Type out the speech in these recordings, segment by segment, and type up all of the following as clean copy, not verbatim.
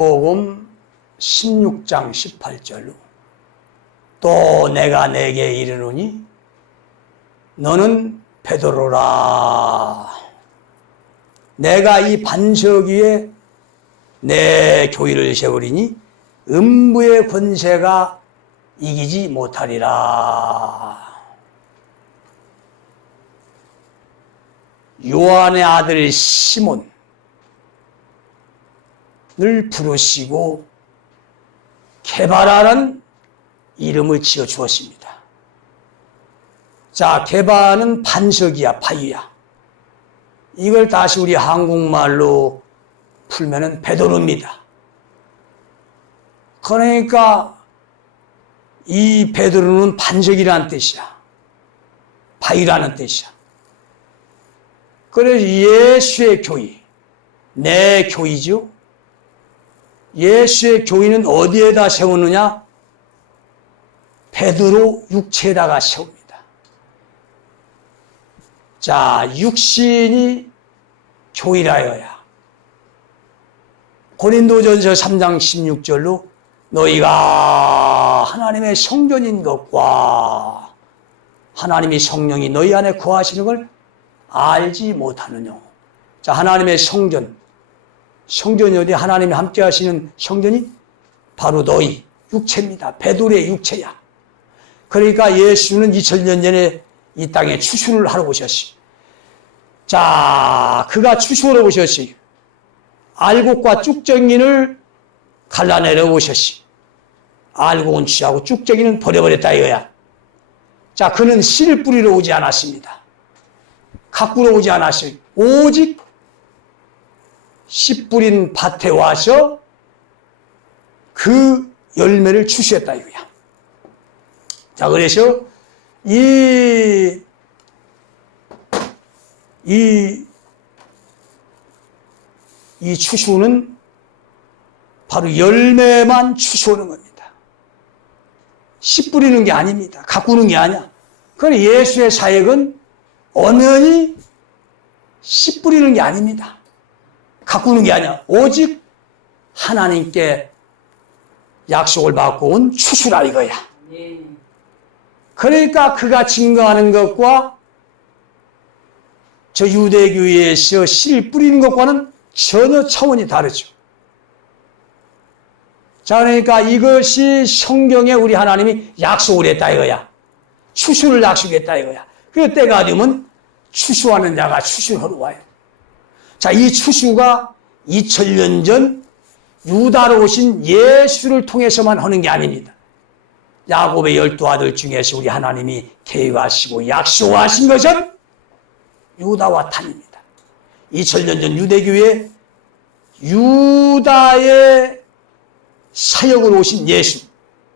요한복음 16장 18절로 또 내가 네게 이르노니 너는 베드로라. 내가 이 반석 위에 내 교회를 세우리니 음부의 권세가 이기지 못하리라. 요한의 아들 시몬을 부르시고 게바라는 이름을 지어 주었습니다. 자, 게바는 반석이야, 바위야. 이걸 다시 우리 한국말로 풀면은 베드로입니다. 그러니까 이 베드로는 반석이라는 뜻이야. 바위라는 뜻이야. 그래서 예수의 교회, 내 교회죠. 예수의 교회는 어디에다 세우느냐? 베드로 육체에다가 세웁니다. 자, 육신이 교회라여야. 고린도전서 3장 16절로 너희가 하나님의 성전인 것과 하나님의 성령이 너희 안에 거하시는 걸 알지 못하느냐. 자, 하나님의 성전. 성전이 어디? 하나님이 함께 하시는 성전이 바로 너희 육체입니다. 베드로의 육체야. 그러니까 예수는 2000년 전에 이 땅에 추수를 하러 오셨어요. 자, 그가 추수하러 오셨어요. 알곡과 쭉정이를 갈라내려 오셨어요. 알곡은 취하고 쭉정이는 버려버렸다 이거야. 자, 그는 씨를 뿌리러 오지 않았습니다. 가꾸러 오지 않았어요. 오직 씨 뿌린 밭에 와서 그 열매를 추수했다 이거야. 자, 그래서 이 추수는 바로 열매만 추수하는 겁니다. 씨 뿌리는 게 아닙니다. 가꾸는 게 아니야. 그러나 예수의 사역은 엄연히 씨 뿌리는 게 아닙니다. 가꾸는 게 아니야. 오직 하나님께 약속을 받고 온 추수라 이거야. 그러니까 그가 증거하는 것과 저 유대교회에서 씨를 뿌리는 것과는 전혀 차원이 다르죠. 자, 그러니까 이것이 성경에 우리 하나님이 약속을 했다 이거야. 추수를 약속했다 이거야. 그 때가 되면 추수하는 자가 추수하러 와요. 자, 이 추수가 2000년 전 유다로 오신 예수를 통해서만 하는 게 아닙니다. 야곱의 12아들 중에서 우리 하나님이 계획하시고 약속하신 것은 유다와 탄입니다. 2000년 전 유대교회 유다의 사역으로 오신 예수.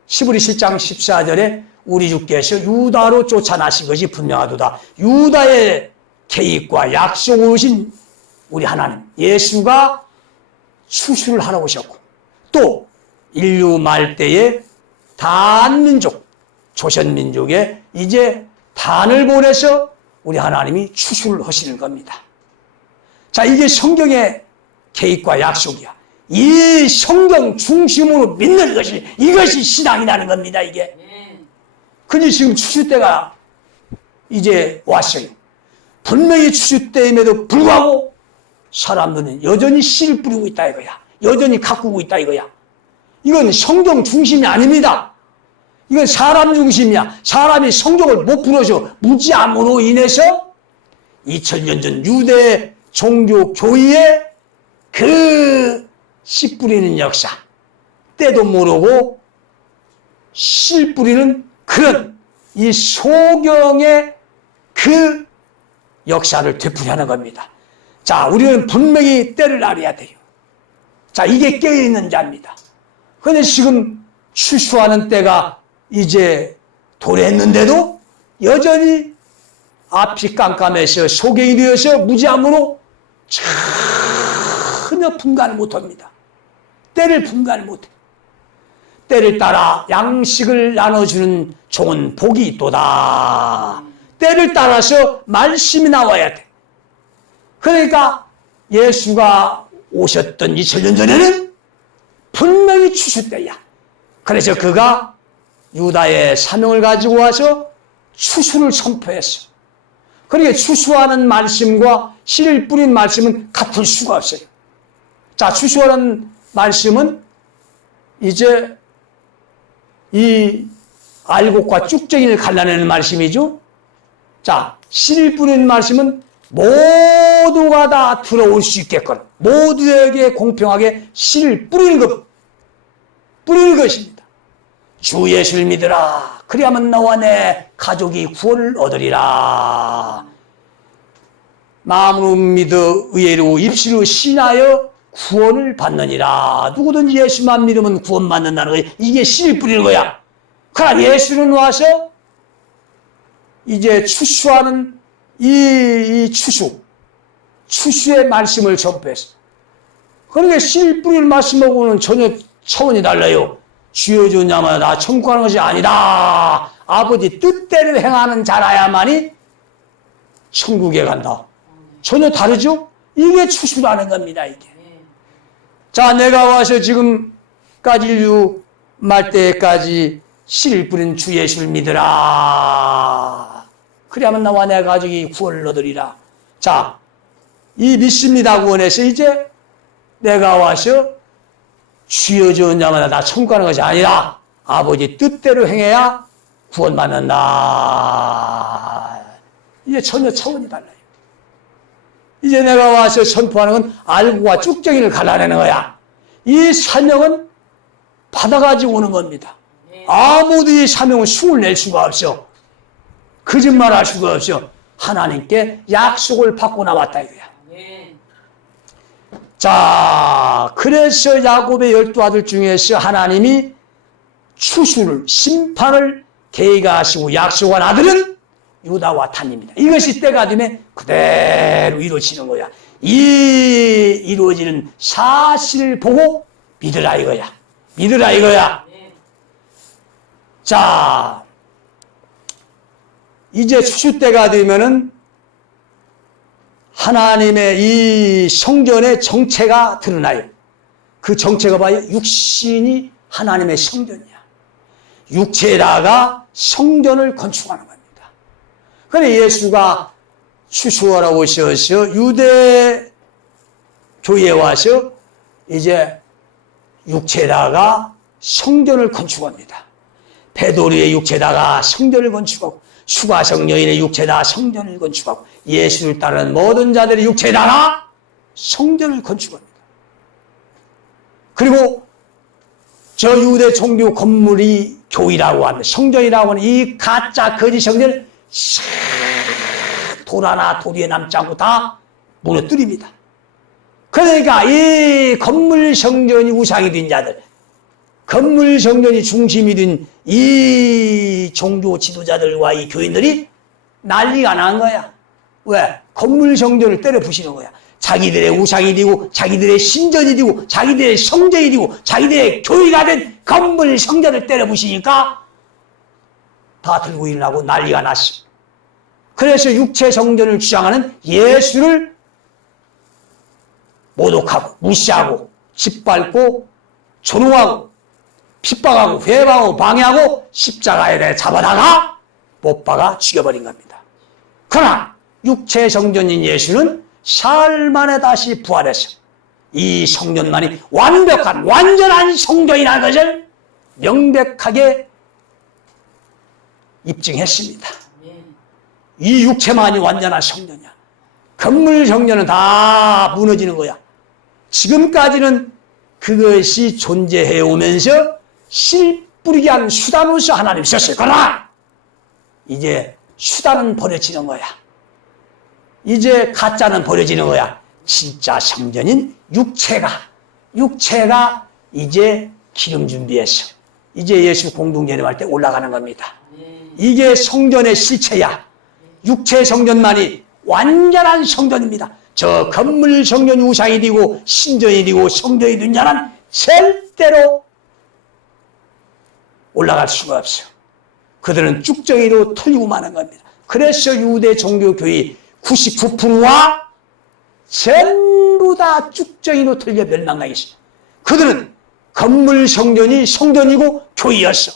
시브리 7장 14절에 우리 주께서 유다로 쫓아나신 것이 분명하도다. 유다의 계획과 약속으로 오신 우리 하나님 예수가 추수를 하러 오셨고 또 인류 말대에 단민족 조선민족에 이제 단을 보내서 우리 하나님이 추수를 하시는 겁니다. 자, 이게 성경의 계획과 약속이야. 이 성경 중심으로 믿는 것이 이것이 신앙이라는 겁니다. 이게. 근데 지금 추수 때가 이제 왔어요. 분명히 추수 때임에도 불구하고 사람들은 여전히 씨를 뿌리고 있다 이거야. 여전히 가꾸고 있다 이거야. 이건 성경 중심이 아닙니다. 이건 사람 중심이야. 사람이 성경을 못 풀어서 무지함으로 인해서 2000년 전 유대 종교 교회의 그 씨 뿌리는 역사, 때도 모르고 씨 뿌리는 그런 이 소경의 그 역사를 되풀이하는 겁니다. 자, 우리는 분명히 때를 알아야 돼요. 자, 이게 깨어있는 자입니다. 그런데 지금 추수하는 때가 이제 도래했는데도 여전히 앞이 깜깜해서 소경이 되어서 무지함으로 전혀 분간을 못합니다. 때를 분간을 못해. 때를 따라 양식을 나눠주는 좋은 복이 있도다. 때를 따라서 말씀이 나와야 돼. 그러니까 예수가 오셨던 2000년 전에는 추수 때야. 그래서 그가 유다의 사명을 가지고 와서 추수를 선포했어. 그러니까 추수하는 말씀과 씨를 뿌린 말씀은 같을 수가 없어요. 자, 추수하는 말씀은 이제 이 알곡과 쭉정이를 갈라내는 말씀이죠. 자, 씨를 뿌리는 말씀은 모두가 다 들어올 수 있게끔 모두에게 공평하게 씨를 뿌리는 것입니다. 주 예수를 믿으라. 그리하면 너와 내 가족이 구원을 얻으리라. 마음으로 믿어 의로 입술로 신하여 구원을 받느니라. 누구든 예수만 믿으면 구원받는다는 거야. 이게 씨를 뿌리는 거야. 그러나 예수는 와서 이제 추수하는 이 추수의 말씀을 전폐했어. 그러니까 씨를 뿌리는 말씀하고는 전혀 차원이 달라요. 주여 주냐마다 나 천국 가는 것이 아니다. 아버지 뜻대로 행하는 자라야만이 천국에 간다. 전혀 다르죠? 이게 추수라는 겁니다, 이게. 자, 내가 와서 지금까지 인류 말때까지 씨를 뿌린 주 예수를 믿으라. 그래야만 나와 내 가족이 구원을 얻으리라. 자, 이 믿습니다 구원에서 이제 내가 와서 주여 주는 자마다 나 천국 가는 것이 아니라 아버지 뜻대로 행해야 구원받는다. 이게 전혀 차원이 달라요. 이제 내가 와서 선포하는 건 알고와 쭉정이를 갈라내는 거야. 이 사명은 받아가지고 오는 겁니다. 아무도 이 사명은 숨을 낼 수가 없어. 거짓말할 수가 없어. 하나님께 약속을 받고 나왔다 이거야. 자, 그래서 야곱의 12아들 중에서 하나님이 추수를 심판을 계획하시고 약속한 아들은 유다와 단입니다. 이것이 때가 되면 그대로 이루어지는 거야. 이 이루어지는 사실을 보고 믿으라 이거야. 믿으라 이거야. 자, 이제 추수 때가 되면은 하나님의 이 성전의 정체가 드러나요. 그 정체가 봐요. 육신이 하나님의 성전이야. 육체에다가 성전을 건축하는 겁니다. 그런데 예수가 추수하러 오셔서 유대 교회에 와서 이제 육체에다가 성전을 건축합니다. 베드로의 육체에다가 성전을 건축하고 수가성 여인의 육체에다가 성전을 건축하고 예수를 따르는 모든 자들의 육체에다가 성전을 건축합니다. 그리고 저 유대 종교 건물이 교회라고 하는 성전이라고 하는 이 가짜 거짓 성전을 싹 돌 하나 도리에 남지 않고 다 무너뜨립니다. 그러니까 이 건물 성전이 우상이 된 자들, 건물 성전이 중심이 된 이 종교 지도자들과 이 교인들이 난리가 난 거야. 왜? 건물 성전을 때려 부시는 거야. 자기들의 우상이 되고 자기들의 신전이 되고 자기들의 성전이 되고 자기들의 교회가 된 건물 성전을 때려 부시니까 다 들고 일어나고 난리가 났어. 그래서 육체 성전을 주장하는 예수를 모독하고 무시하고 짓밟고 조롱하고 핍박하고 회방하고 방해하고 십자가에 대해 잡아다가 못 박아 죽여버린 겁니다. 그러나 육체 성전인 예수는 사흘 만에 다시 부활해서 이 성전만이 완벽한 완전한 성전이라는 것을 명백하게 입증했습니다. 이 육체만이 완전한 성전이야. 건물 성전은 다 무너지는 거야. 지금까지는 그것이 존재해 오면서 씨 뿌리게 한 수단으로서 하나님이 썼어요. 그러나 이제 수단은 버려지는 거야. 이제 가짜는 버려지는 거야. 진짜 성전인 육체가 이제 기름 준비해서 이제 예수 공동예배할 때 올라가는 겁니다. 이게 성전의 실체야. 육체 성전만이 완전한 성전입니다. 저 건물 성전이 우상이 되고 신전이 되고 성전이 된 자는 절대로 올라갈 수가 없어요. 그들은 쭉정이로 털리고 마는 겁니다. 그래서 유대 종교교회 99%가 전부 다 쭉정이로 털려 멸망당했어요. 그들은 건물 성전이 성전이고 교회였어.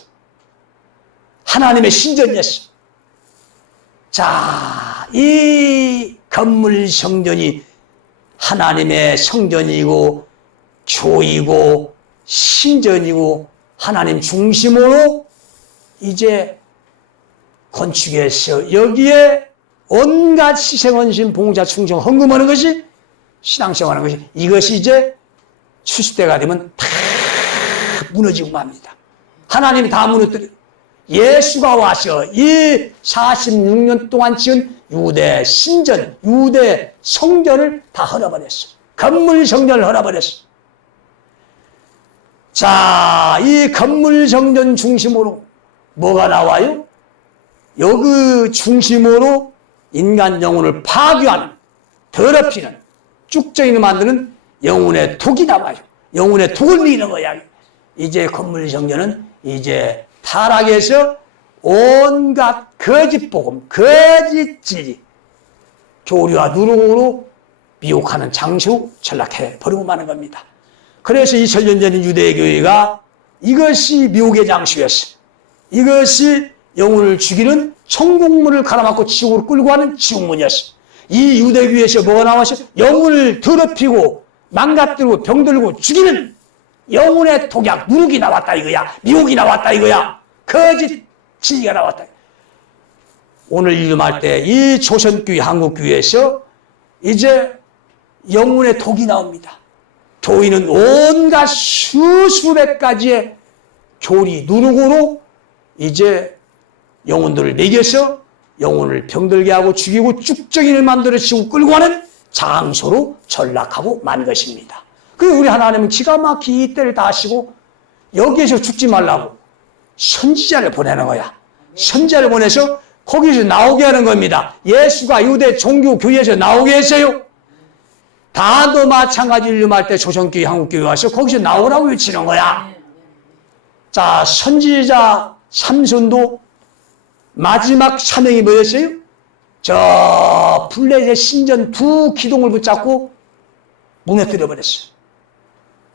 하나님의 신전이었어. 자, 이 건물 성전이 하나님의 성전이고 교회이고 신전이고 하나님 중심으로 이제 건축해서 여기에 온갖 희생헌신 봉사 충성 헌금하는 것이 신앙생활하는 것이 이것이 이제 추수때가 되면 다 무너지고 맙니다. 하나님이 다 무너뜨려. 예수가 와서 이 46년 동안 지은 유대 신전, 유대 성전을 다 헐어버렸어. 건물 성전을 헐어버렸어. 자, 이 건물 성전 중심으로 뭐가 나와요? 여기 중심으로 인간 영혼을 파괴하는, 더럽히는, 쭉정이를 만드는 영혼의 독이 나와요. 영혼의 독을 미는 거야. 이제 건물 성전은 이제 타락해서 온갖 거짓 복음, 거짓 진리, 교류와 누룩으로 미혹하는 장소로 전락해 버리고 마는 겁니다. 그래서 2000년 전인 유대교회가 이것이 미혹의 장소였어. 이것이 영혼을 죽이는 천국문을 갈아막고 지옥으로 끌고 가는 지옥문이었어. 이 유대교회에서 뭐가 나왔어? 영혼을 더럽히고 망가뜨리고 병들고 죽이는 영혼의 독약, 누룩이 나왔다 이거야. 미혹이 나왔다 이거야. 거짓 진리가 나왔다. 오늘 이름할 때 이 조선교회, 한국교회에서 이제 영혼의 독이 나옵니다. 교회는 온갖 수백 가지의 교리, 누룩으로 이제 영혼들을 먹여서 영혼을 병들게 하고 죽이고 쭉정이를 만들어 지고 끌고 가는 장소로 전락하고 만 것입니다. 그래서 우리 하나님은 기가 막히게 이때를 다 하시고 여기에서 죽지 말라고 선지자를 보내는 거야. 선지자를 보내서 거기서 나오게 하는 겁니다. 예수가 유대 종교 교회에서 나오게 했어요. 다도 마찬가지 일름할 때 조선교회, 한국교회 와서 거기서 나오라고 외치는 거야. 자, 선지자 삼손도 마지막 사명이 뭐였어요? 저 블레셋 신전 두 기둥을 붙잡고 무너뜨려버렸어요.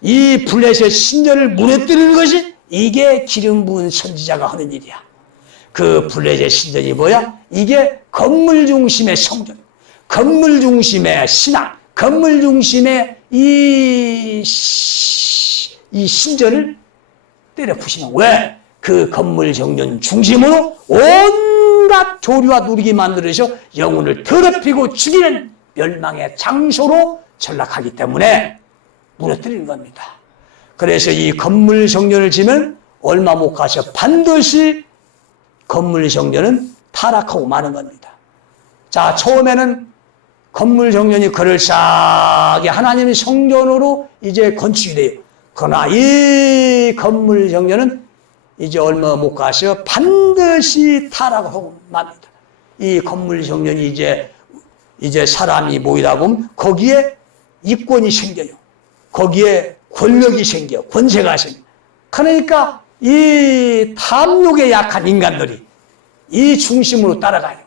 이 블레셋 신전을 무너뜨리는 것이 이게 기름 부은 선지자가 하는 일이야. 그 블레셋 신전이 뭐야? 이게 건물 중심의 성전, 건물 중심의 신앙, 건물 중심의 이 신전을 때려 부시는. 왜? 그 건물 정전 중심으로 온갖 교류와 누리게 만들어서 영혼을 더럽히고 죽이는 멸망의 장소로 전락하기 때문에 무너뜨리는 겁니다. 그래서 이 건물 성전을 지면 얼마 못 가서 반드시 건물 성전은 타락하고 마는 겁니다. 자, 처음에는 건물 성전이 그럴싸하게 하나님의 성전으로 이제 건축이 돼요. 그러나 이 건물 성전은 이제 얼마 못 가서 반드시 타락하고 맙니다. 이 건물 성전이 이제 사람이 모이다 보면 거기에 이권이 생겨요. 거기에 권력이 생겨, 권세가 생겨. 그러니까 이 탐욕에 약한 인간들이 이 중심으로 따라가요.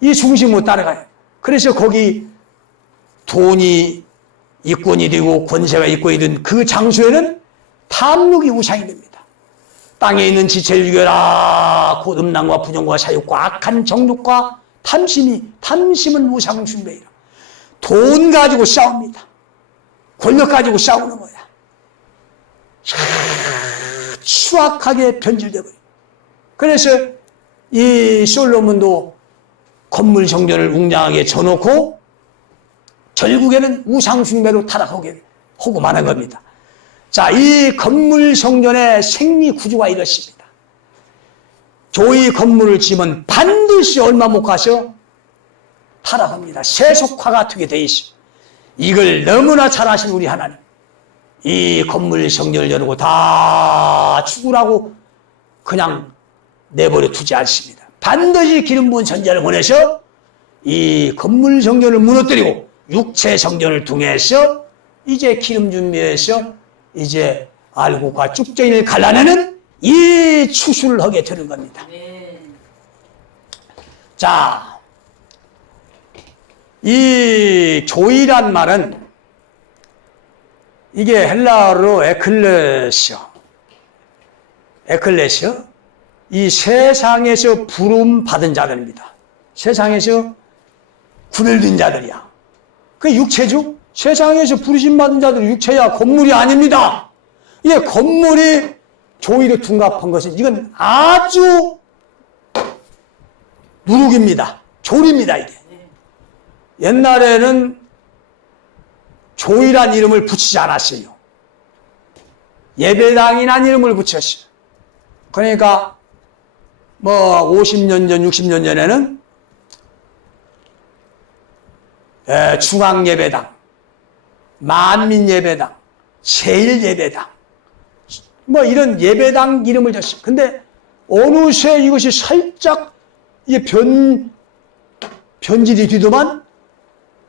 이 중심으로 따라가요. 그래서 거기 돈이 이권이 되고 권세가 이권이 된 그 장소에는 탐욕이 우상이 됩니다. 땅에 있는 지체를 죽여라. 곧 음란과 부정과 사욕과 악한 정욕과 탐심은 우상 숭배이라. 돈 가지고 싸웁니다. 권력 가지고 싸우는 거야. 추악하게 변질되어 버려요. 그래서 이 솔로몬도 건물 성전을 웅장하게 져놓고 결국에는 우상 숭배로 타락하게 하고 마는 겁니다. 자, 이 건물 성전의 생리 구조가 이렇습니다. 교회 건물을 지으면 반드시 얼마 못 가서 타락합니다. 세속화가 되게 돼 있어. 이걸 너무나 잘 아신 우리 하나님. 이 건물 성전을 열고 다 죽으라고 그냥 내버려 두지 않습니다. 반드시 기름 부은 선지자를 보내서 이 건물 성전을 무너뜨리고 육체 성전을 통해서 이제 기름 준비해서 이제 알곡과 쭉정이를 갈라내는 이 추수를 하게 되는 겁니다. 자, 이 교회란 말은 이게 헬라어로 에클레시어. 이 세상에서 부름 받은 자들입니다. 세상에서 구별된 자들이야. 그 육체죠? 세상에서 부르심 받은 자들이 육체야. 건물이 아닙니다. 이게 건물이 조의로 둔갑한 것은 이건 아주 누룩입니다. 조립니다, 이게. 옛날에는 조의란 이름을 붙이지 않았어요. 예배당이란 이름을 붙였어요. 그러니까 뭐 50년 전, 60년 전에는 중앙예배당, 만민예배당, 제일예배당 뭐 이런 예배당 이름을 줬어요. 근데 어느새 이것이 살짝 이게 변질이 되더만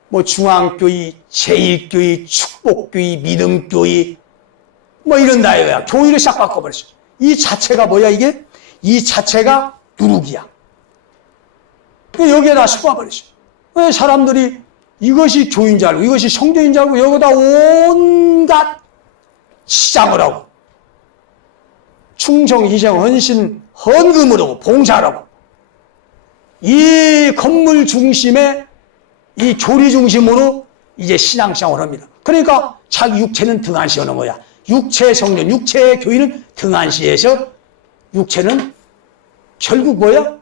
뭐 중앙교회, 제일교회, 축복교회, 믿음교회 뭐 이런다 이거야. 교회를 싹 바꿔버렸어요. 이 자체가 뭐야 이게? 이 자체가 누룩이야. 여기에다 섞어버렸어요. 왜 사람들이 이것이 교인 줄 알고 이것이 성도인 줄 알고 여기다 온갖 시장을 하고 충성, 희생, 헌신, 헌금을 하고 봉사를 하고 이 건물 중심에 이 교리 중심으로 이제 신앙생활을 합니다. 그러니까 자기 육체는 등한시하는 거야. 육체 성전, 육체의 교인을 등한시해서 육체는 결국 뭐야?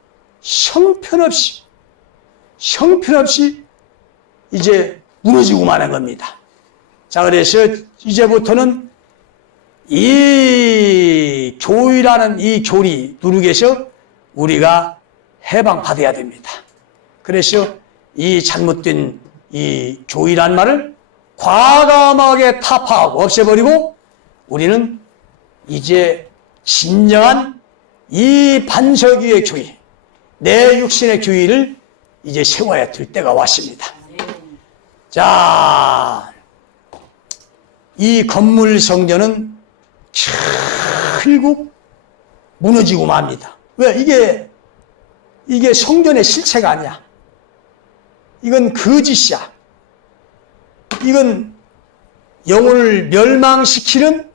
형편없이 이제 무너지고 마는 겁니다. 자, 그래서 이제부터는 이 교회라는 이 교리 누룩에서 우리가 해방받아야 됩니다. 그래서 이 잘못된 이 교회란 말을 과감하게 타파하고 없애버리고 우리는 이제 진정한 이 반석 위의 교회, 내 육신의 교회를 이제 세워야 될 때가 왔습니다. 자, 이 건물 성전은 결국 무너지고 맙니다. 왜? 이게 성전의 실체가 아니야. 이건 거짓이야. 이건 영혼을 멸망시키는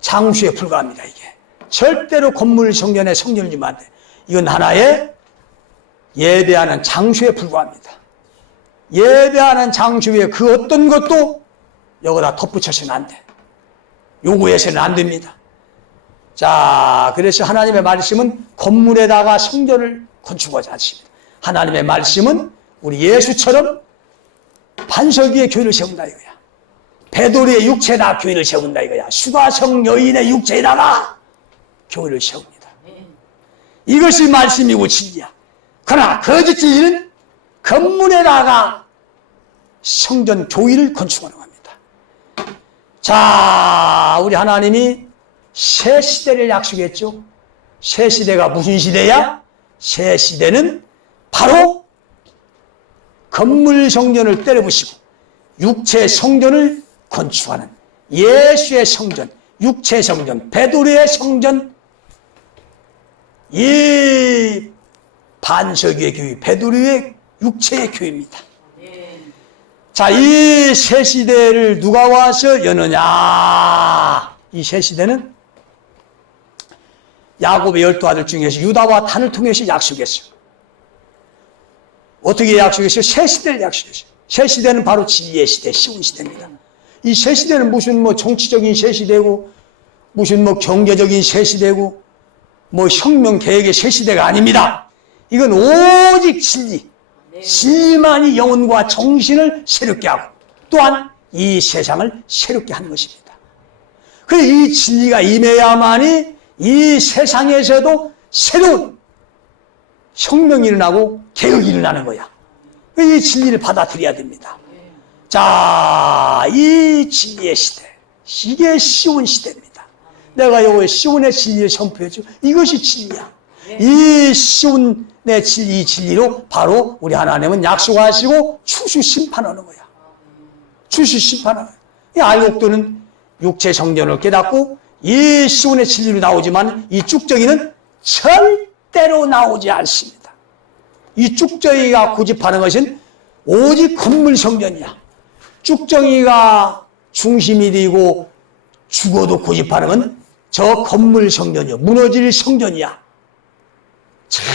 장수에 불과합니다, 이게. 절대로 건물 성전에 성전을 지면 안 돼. 이건 하나의 예배하는 장수에 불과합니다. 예배하는 장수 위에 그 어떤 것도 여기다 덧붙여서는 안 돼. 요구해서는 안 됩니다. 자, 그래서 하나님의 말씀은 건물에다가 성전을 건축하지 않습니다. 하나님의 말씀은 우리 예수처럼 반석 위에 교회를 세운다 이거야. 베드로의 육체에다 교회를 세운다 이거야. 수가성 여인의 육체에다가 교회를 세웁니다. 이것이 말씀이고 진리야. 그러나 거짓 진리는 건물에다가 성전 교회를 건축하는 겁니다. 자, 우리 하나님이 새 시대를 약속했죠. 새 시대가 무슨 시대야? 새 시대는 바로 건물 성전을 때려부시고 육체 성전을 건축하는 예수의 성전, 육체 성전, 베드로의 성전, 이 반석 위의 교회, 베드로의 육체의 교회입니다. 자, 이 새 시대를 누가 와서 여느냐? 이 새 시대는 야곱의 12아들 중에서 유다와 단을 통해서 약속했어요. 어떻게 약속했어요? 새 시대를 약속했어요. 새 시대는 바로 진리의 시대, 시온 시대입니다. 이 새 시대는 무슨 뭐 정치적인 새 시대고, 무슨 뭐 경제적인 새 시대고, 뭐 혁명 계획의 새 시대가 아닙니다. 이건 오직 진리, 진리만이 영혼과 정신을 새롭게 하고, 또한 이 세상을 새롭게 하는 것입니다. 그래서 이 진리가 임해야만이 이 세상에서도 새로운 혁명이 일어나고 개혁이 일어나는 거야. 이 진리를 받아들여야 됩니다. 자, 이 진리의 시대, 이게 시온 시대입니다. 내가 여기 시온의 진리를 선포했죠. 이것이 진리야. 이 시온의 진리, 이 진리로 바로 우리 하나님은 약속하시고 추수 심판하는 거야. 추수 심판하는 거야. 이 알곡도는 육체 성전을 깨닫고 이 시온의 진리로 나오지만 이 쭉정이는 절대로 나오지 않습니다. 이 쭉정이가 고집하는 것은 오직 건물 성전이야. 쭉정이가 중심이 되고 죽어도 고집하는 건 저 건물 성전이요. 무너질 성전이야. 참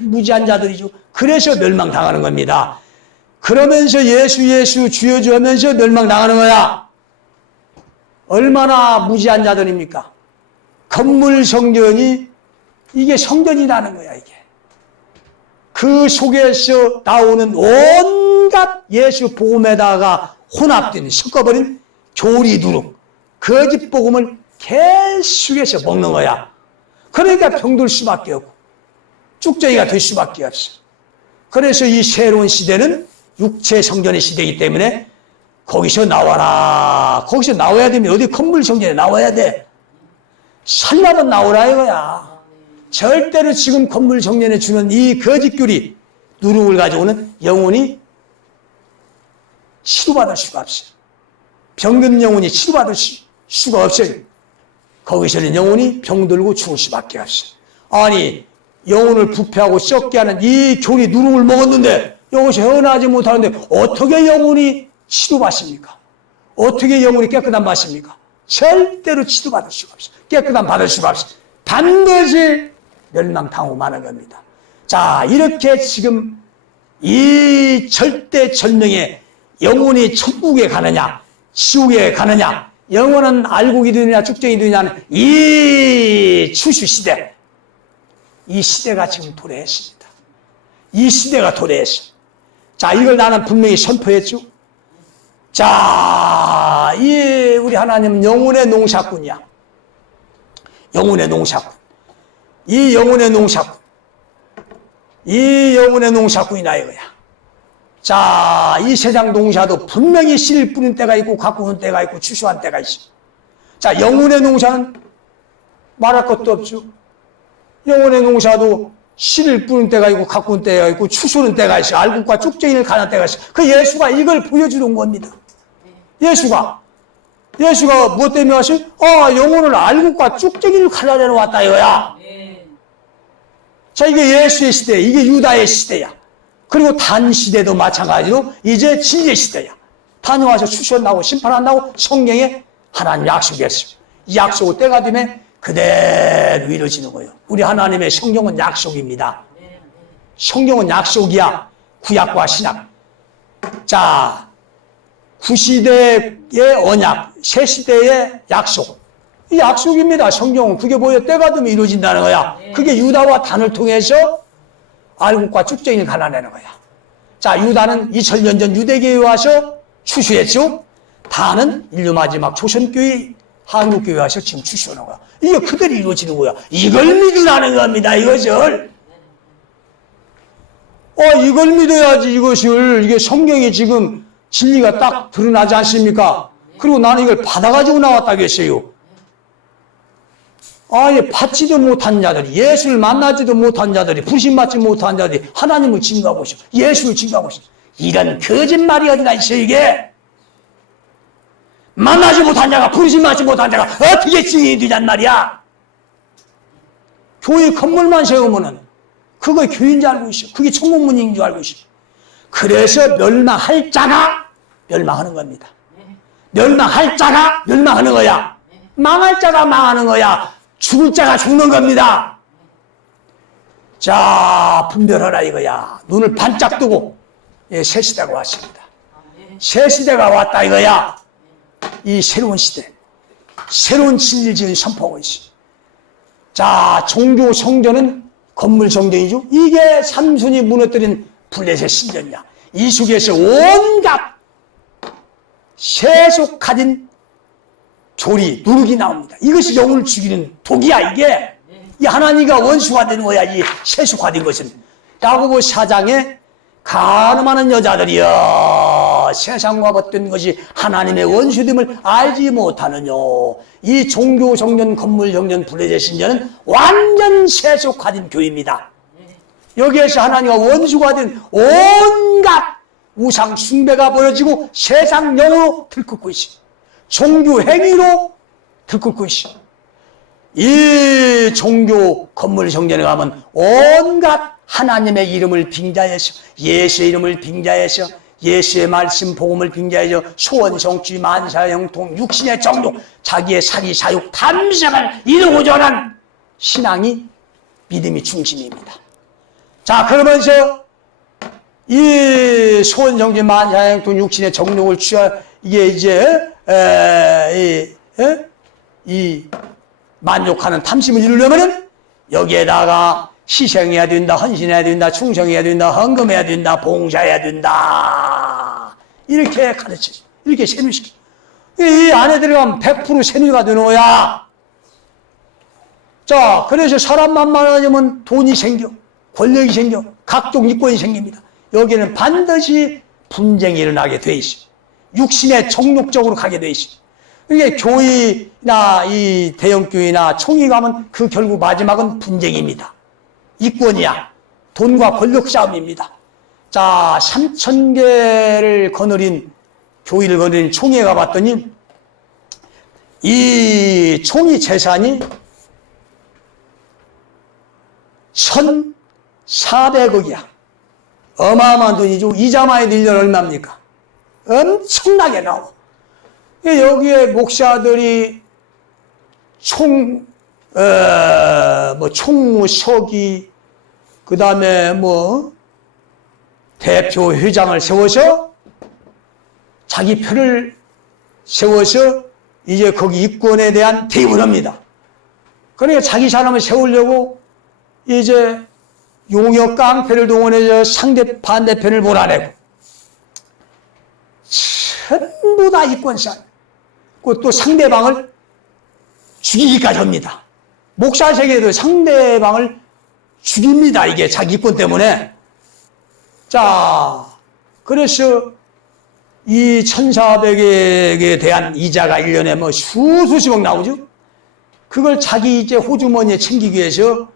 무지한 자들이죠. 그래서 멸망당하는 겁니다. 그러면서 예수 주여 주 하면서 멸망당하는 거야. 얼마나 무지한 자들입니까? 건물 성전이 이게 성전이라는 거야, 이게. 그 속에서 나오는 온갖 예수 복음에다가 혼합된, 섞어버린 교리 누룩, 거짓 복음을 계속해서 먹는 거야. 그러니까 병들 수밖에 없고, 쭉저기가 될 수밖에 없어. 그래서 이 새로운 시대는 육체 성전의 시대이기 때문에 거기서 나와라. 거기서 나와야 되면 어디 건물 성전에 나와야 돼. 살려면 나오라 이거야. 절대로 지금 건물 성전에 주는 이 거짓교리 누룩을 가져오는 영혼이 치료받을 수가 없어요. 병든 영혼이 치료받을 수가 없어요. 거기서는 영혼이 병들고 죽을 수밖에 없어요. 아니 영혼을 부패하고 썩게 하는 이 교리 누룩을 먹었는데 이것이 헤어나지 못하는데 어떻게 영혼이 치료받습니까? 어떻게 영혼이 깨끗한 받습니까? 절대로 치료받을 수가 없어요. 깨끗한 받을 수가 없어요. 반드시 멸망당하고 마는 겁니다. 자, 이렇게 지금 이 절대절명의 영혼이 천국에 가느냐 지옥에 가느냐 영혼은 알곡이 되느냐 쭉정이 되느냐는 이 추수시대, 이 시대가 지금 도래했습니다. 이 시대가 도래했어. 자, 이걸 나는 분명히 선포했죠. 자, 이 우리 하나님은 영혼의 농사꾼이야. 영혼의 농사꾼. 이 영혼의 농사꾼. 이 영혼의 농사꾼이나 이거야. 자, 이 세상 농사도 분명히 씨를 뿌린 때가 있고 가꾸는 때가 있고 추수한 때가 있어. 자, 영혼의 농사는 말할 것도 없죠. 영혼의 농사도 씨를 뿌린 때가 있고 가꾸는 때가 있고 추수는 때가 있어. 알곡과 쭉정이를 가는 때가 있어. 그 예수가 이걸 보여주는 겁니다. 예수가 무엇 때문에 왔어요? 영혼을 알곡과 쭉정이를 갈라내러 왔다 이거야. 자, 이게 예수의 시대, 이게 유다의 시대야. 그리고 단 시대도 마찬가지로 이제 진리의 시대야. 다녀와서 추수한다고 심판한다고 성경에 하나님 약속했어요. 이 약속을 때가 되면 그대로 이루어지는 거예요. 우리 하나님의 성경은 약속입니다. 성경은 약속이야. 구약과 신약. 자, 구시대의 언약, 새시대의 약속. 이 약속입니다. 성경은 그게 뭐예요? 때가 되면 이루어진다는 거야. 그게 유다와 단을 통해서 알곡과 쭉정이를 갈라내는 거야. 자, 유다는 2000년 전 유대교회에 와서 추수했죠. 단은 인류 마지막 조선교회, 한국교회에 와서 지금 추수하는 거야. 이게 그대로 이루어지는 거야. 이걸 믿으라는 겁니다. 이것을. 이걸 믿어야지 이것을. 이게 성경에 지금 진리가 딱 드러나지 않습니까? 그리고 나는 이걸 받아가지고 나왔다고 했어요. 아예 받지도 못한 자들이, 예수를 만나지도 못한 자들이, 부심받지 못한 자들이 하나님을 증거하고 있어. 예수를 증거하고 있어. 이런 거짓말이 어디가 있어 이게. 만나지 못한 자가, 부심받지 못한 자가 어떻게 증인이 되냔 말이야. 교회 건물만 세우면은 그거 교회인 줄 알고 있어. 그게 천국문인 줄 알고 있어. 그래서 멸망할 자가 멸망하는 겁니다. 멸망할 자가 멸망하는 거야. 망할 자가 망하는 거야. 죽을 자가 죽는 겁니다. 자, 분별하라 이거야. 눈을 반짝 뜨고, 새 시대가 왔습니다. 새 시대가 왔다 이거야. 이 새로운 시대, 새로운 진리를 지금 선포하고 있어. 자, 종교 성전은 건물 성전이죠. 이게 삼손이 무너뜨린 블레셋 신전이야. 이 속에서 온갖 세속 가진 교리, 누룩이 나옵니다. 이것이 영혼을 죽이는 독이야, 이게. 이 하나님과 원수가 되는 거야, 이 세속화된 것은. 야고보 4장에 가늠하는 여자들이여, 세상과 벗된 것이 하나님의 원수됨을 알지 못하느냐. 이 종교 성전, 건물 성전, 블레셋 신전은 완전 세속화된 교회입니다. 여기에서 하나님과 원수가 된 온갖 우상 숭배가 보여지고 세상 영으로 들끓고 있습니다. 종교 행위로 들끓고 있어. 이 종교 건물 성전에 가면 온갖 하나님의 이름을 빙자해서, 예수의 이름을 빙자해서, 예수의 말씀 복음을 빙자해서 소원 성취 만사형통 육신의 정욕 자기의 사리 사욕 탐색을 이루고자 하는 신앙이 믿음이 중심입니다. 자, 그러면서 이 소원 성취 만사형통 육신의 정욕을 취하 이게 이제 이 만족하는 탐심을 이루려면은 여기에다가 희생해야 된다, 헌신해야 된다, 충성해야 된다, 헌금해야 된다, 봉사해야 된다. 이렇게 가르쳐줘. 이렇게 세뇌시켜. 이 안에 들어가면 100% 세뇌가 되는 거야. 자, 그래서 사람만 많아지면 돈이 생겨, 권력이 생겨, 각종 이권이 생깁니다. 여기는 반드시 분쟁이 일어나게 돼 있어. 육신의 정욕적으로 가게 돼 있어. 이게 교회나 이 대형교회나 총회 가면 그 결국 마지막은 분쟁입니다. 이권이야. 돈과 권력 싸움입니다. 자, 3,000개를 거느린 교회를 거느린 총회에 가봤더니 이 총회 재산이 1,400억이야. 어마어마한 돈이죠. 이자만 해도 1년 얼마입니까? 엄청나게 나와. 여기에 목사들이 총무, 서기, 그 다음에 대표, 회장을 세워서 자기 표를 세워서 이제 거기 이권에 대한 개입을 합니다. 그러니까 자기 사람을 세우려고 이제 용역 깡패를 동원해서 상대 반대편을 몰아내고 전부 다 이권싸움. 또 상대방을 죽이기까지 합니다. 목사 세계에도 상대방을 죽입니다. 이게 자기 이권 때문에. 자, 그래서 이 1,400억에 대한 이자가 1년에 수십억 나오죠. 그걸 자기 이제 호주머니에 챙기기 위해서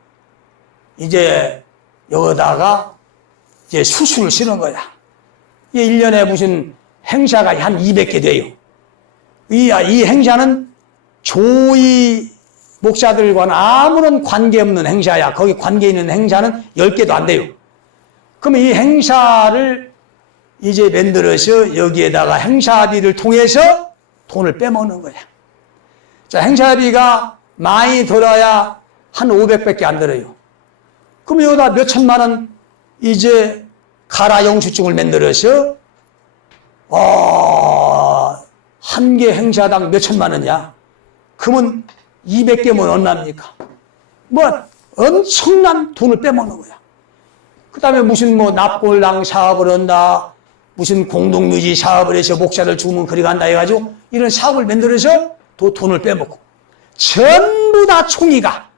이제 여기다가 이제 수수를 쓰는 거야. 이게 1년에 무슨 행사가 한 200개 돼요. 이 행사는 교회 목사들과는 아무런 관계없는 행사야. 거기 관계 있는 행사는 10개도 안 돼요. 그러면 이 행사를 이제 만들어서 여기에다가 행사비를 통해서 돈을 빼먹는 거야. 자, 행사비가 많이 들어야 한 500밖에 안 들어요. 그럼 여기다 몇 천만 원 이제 가라 영수증을 만들어서 한 개 행사당 몇 천만 원이야. 그러면 200개면 얼마입니까? 엄청난 돈을 빼먹는 거야. 그 다음에 무슨 납골당 사업을 한다, 무슨 공동묘지 사업을 해서 목사를 죽으면 그리 간다 해가지고 이런 사업을 만들어서 돈을 빼먹고 전부 다 총의가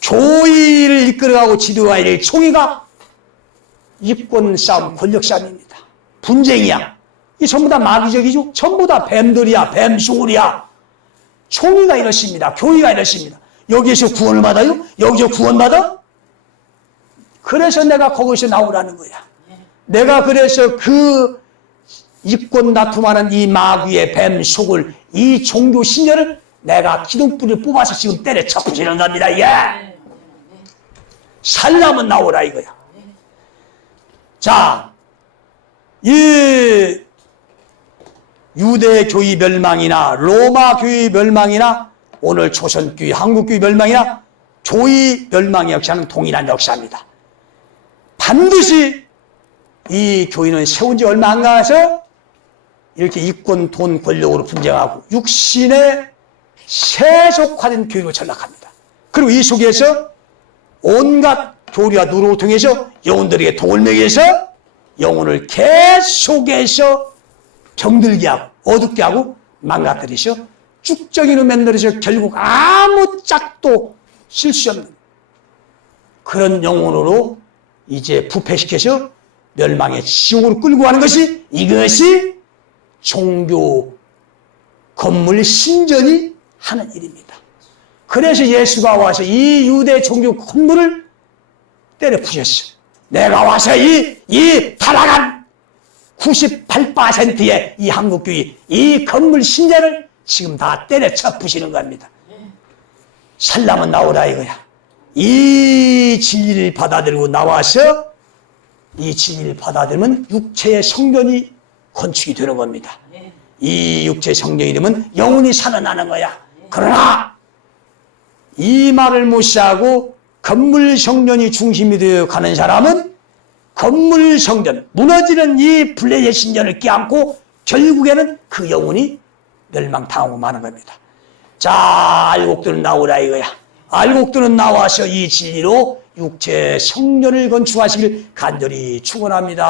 교회를 이끌어가고 지도해야 될 총의가 이권 싸움, 권력 싸움입니다. 분쟁이야. 이 전부 다 마귀적이죠. 전부 다 뱀들이야, 뱀소울이야. 총의가 이렇습니다. 교회가 이렇습니다. 여기에서 구원을 받아요? 여기서 구원받아? 그래서 내가 거기서 나오라는 거야. 내가 그래서 그 이권 다툼하는 이 마귀의 뱀속을, 이 종교 신녀를 내가 기둥뿌리를 뽑아서 지금 때려쳐 부시는 겁니다. 예. 살라면 나오라 이거야. 자, 이 유대교회 멸망이나 로마교회 멸망이나 오늘 조선교회, 한국교회 멸망이나 교회 멸망의 역사는 동일한 역사입니다. 반드시 이 교회는 세운 지 얼마 안 가서 이렇게 이권, 돈, 권력으로 분쟁하고 육신에 세속화된 교회로 전락합니다. 그리고 이 속에서 온갖 교리와 누르고 통해서 영혼들에게 독을 먹여서 영혼을 계속해서 병들게 하고 어둡게 하고 망가뜨리셔 쭉정이로 만들어서 결국 아무 짝도 실수 없는 그런 영혼으로 이제 부패시켜서 멸망의 지옥으로 끌고 가는 것이 이것이 종교 건물 신전이 하는 일입니다. 그래서 예수가 와서 이 유대 종교 건물을 때려 부셨어. 내가 와서 이 타락한 98%의 이 한국교회 이 건물 신전을 지금 다 때려쳐 부시는 겁니다. 살라면 나오라 이거야. 이 진리를 받아들이고 나와서 이 진리를 받아들이면 육체의 성전이 건축이 되는 겁니다. 이 육체의 성전이 되면 영혼이 살아나는 거야. 그러나 이 말을 무시하고 건물 성전이 중심이 되어 가는 사람은 건물 성전, 무너지는 이 블레셋 신전을 껴안고 결국에는 그 영혼이 멸망당하고 마는 겁니다. 자, 알곡들은 나오라 이거야. 알곡들은 나와서 이 진리로 육체 성전을 건축하시길 간절히 축원합니다.